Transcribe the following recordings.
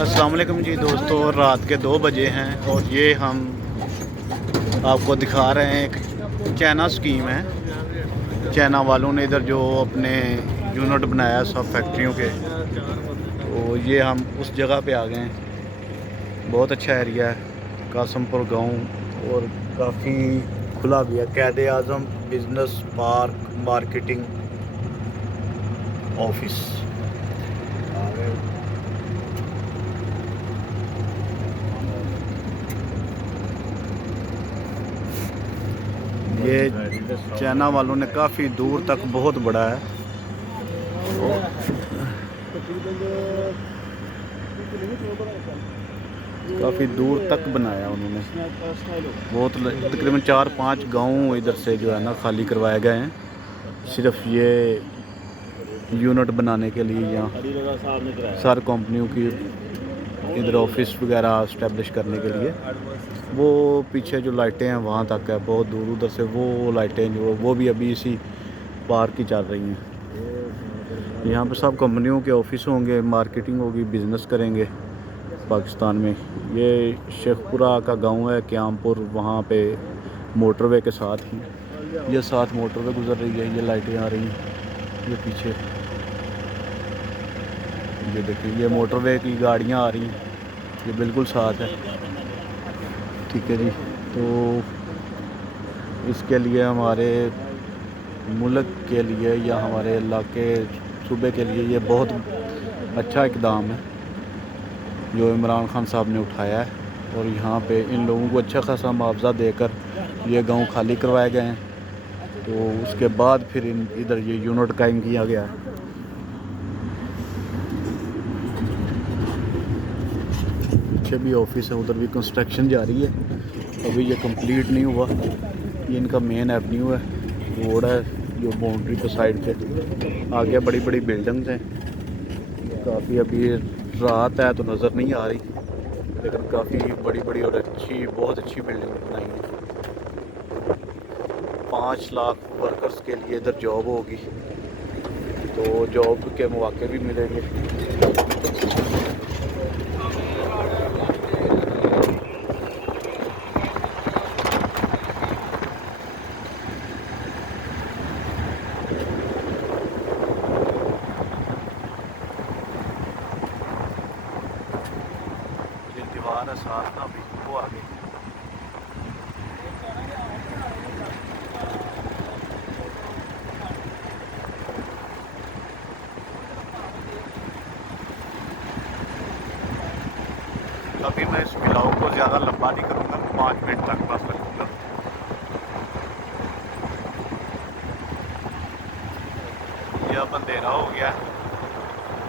अस्सलाम वालेकुम जी दोस्तों, रात के 2 बजे हैं और ये हम आपको दिखा रहे हैं एक चाइना स्कीम है। चाइना वालों ने इधर जो अपने यूनिट बनाया सब फैक्ट्रियों के, तो ये हम उस जगह पे आ गए हैं। बहुत अच्छा एरिया है कासमपुर गांव और काफ़ी खुला भी है। कैद आज़म बिजनेस पार्क मार्केटिंग ऑफिस आ गए। ये चाइना वालों ने काफ़ी दूर तक बहुत बड़ा है, काफ़ी दूर तक बनाया उन्होंने। बहुत तकरीबन 4-5 गांव इधर से जो है ना खाली करवाए गए हैं, सिर्फ ये यूनिट बनाने के लिए। यहाँ सारी कंपनियों की इधर ऑफिस वगैरह इस्टेब्लिश करने के लिए। वो पीछे जो लाइटें हैं वहाँ तक है, बहुत दूर उधर से वो लाइटें जो वो भी अभी इसी पार्क की चल रही हैं। यहाँ पे सब कंपनियों के ऑफिस होंगे, मार्केटिंग होगी, बिज़नेस करेंगे पाकिस्तान में। ये शेखपुरा का गांव है क्यामपुर, वहाँ पे मोटरवे के साथ ही, ये साथ मोटरवे गुजर रही है। ये लाइटें आ रही हैं, ये पीछे ये देखिए, ये मोटरवे की गाड़ियाँ आ रही हैं, ये बिल्कुल साथ है। ठीक है जी, तो इसके लिए हमारे मुल्क के लिए या हमारे इलाके सूबे के लिए ये बहुत अच्छा इक़दाम है जो इमरान खान साहब ने उठाया है। और यहाँ पे इन लोगों को अच्छा खासा मुआवजा देकर ये गांव खाली करवाए गए हैं, तो उसके बाद फिर इधर ये यूनिट कायम किया गया है। पीछे भी ऑफिस है, उधर भी कंस्ट्रक्शन जारी है, अभी ये कंप्लीट नहीं हुआ। ये इनका मेन एवेन्यू है, रोड है जो बाउंड्री के साइड पे। आगे बड़ी बड़ी बिल्डिंग्स हैं, काफ़ी अभी रात है तो नज़र नहीं आ रही, लेकिन काफ़ी बड़ी बड़ी और अच्छी, बहुत अच्छी बिल्डिंग बनाई है। 5 लाख वर्कर्स के लिए इधर जॉब होगी, तो जॉब के मौके भी मिलेंगे। दीवार है साथ ना, अभी वो आ गई। अभी मैं इस ब्लॉग को ज़्यादा लंबा नहीं करूँगा, 5 मिनट तक बस रखूँगा। यह अब अंधेरा हो गया,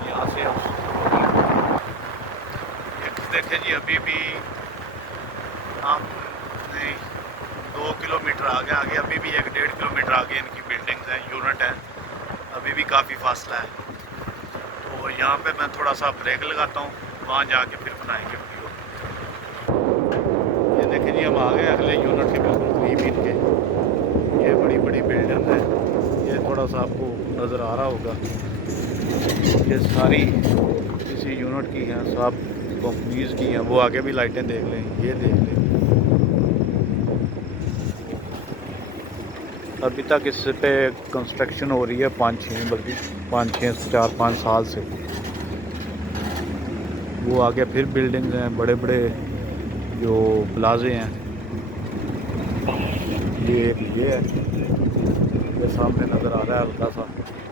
यहाँ से हम देखें जी, अभी भी हम 2 किलोमीटर आगे अभी भी 1-1.5 किलोमीटर आगे इनकी बिल्डिंग्स हैं, यूनिट है, अभी भी काफ़ी फासला है। तो यहाँ पे मैं थोड़ा सा ब्रेक लगाता हूँ, वहाँ जाके फिर बनाएंगे वीडियो। ये देखें जी, हम आ गए अगले यूनिट के बिल्कुल करीब इनके। ये बड़ी बड़ी बिल्डिंग है, ये थोड़ा सा आपको नज़र आ रहा होगा। ये सारी इसी यूनिट की हैं, सब कंपनीज़ की हैं। वो आगे भी लाइटें देख लें, ये देख लें। अभी तक इस पे कंस्ट्रक्शन हो रही है 5-6, बल्कि 5-6 4-5 साल से। वो आगे फिर बिल्डिंग्स हैं, बड़े बड़े जो प्लाजे हैं। ये है, ये सामने नज़र आ रहा है हल्का सा।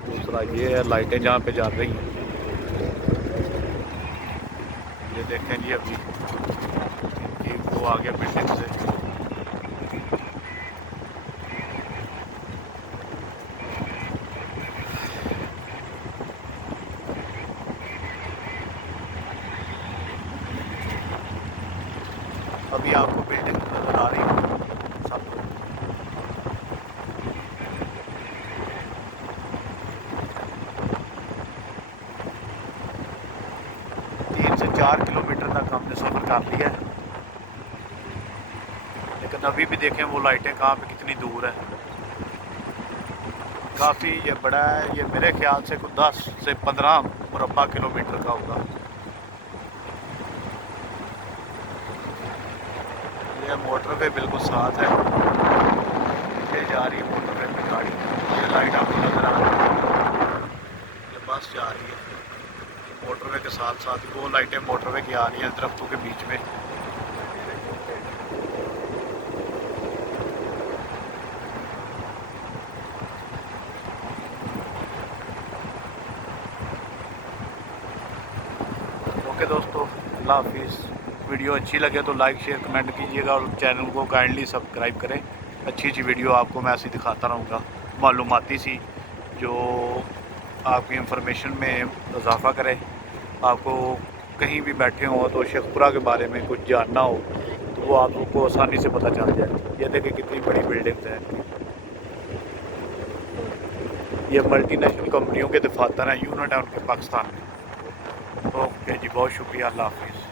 दूसरा ये है, लाइटें जहाँ पे जा रही हैं, ये देखें जी। अभी इनकी वो आगे बिल्डिंग से अभी आपको बिल्डिंग नज़र आ रही है सब। 3 से 4 किलोमीटर तक हमने सफ़र कर लिया है, लेकिन अभी भी देखें वो लाइटें कहाँ पे कितनी दूर है। काफ़ी ये बड़ा है, ये मेरे ख्याल से कुछ 10 से 15 मुरब्बा किलोमीटर का होगा। है, मोटरवे बिल्कुल साथ है। ये जा रही है मोटरवे पे गाड़ी, ये लाइट आपको नज़र आ रही है, ये बस जा रही है मोटरवे के साथ साथ। वो लाइटें मोटरवे की आ रही हैं दरख्तों के बीच में। ओके दोस्तों, अल्लाह हाफिज़। वीडियो अच्छी लगे तो लाइक शेयर कमेंट कीजिएगा और चैनल को काइंडली सब्सक्राइब करें। अच्छी अच्छी वीडियो आपको मैं ऐसी दिखाता रहूँगा, मालूमाती सी, जो आपकी इंफॉर्मेशन में इजाफ़ा करे। आपको कहीं भी बैठे हो तो शेखपुरा के बारे में कुछ जानना हो तो वो आपको आसानी से पता चल जाए। ये देखिए कितनी बड़ी बिल्डिंग्स हैं, ये मल्टीनेशनल कंपनियों के दफातर हैं, यूनिट है उनके पाकिस्तान में। ओके जी, बहुत शुक्रिया, अल्लाह हाफिज़।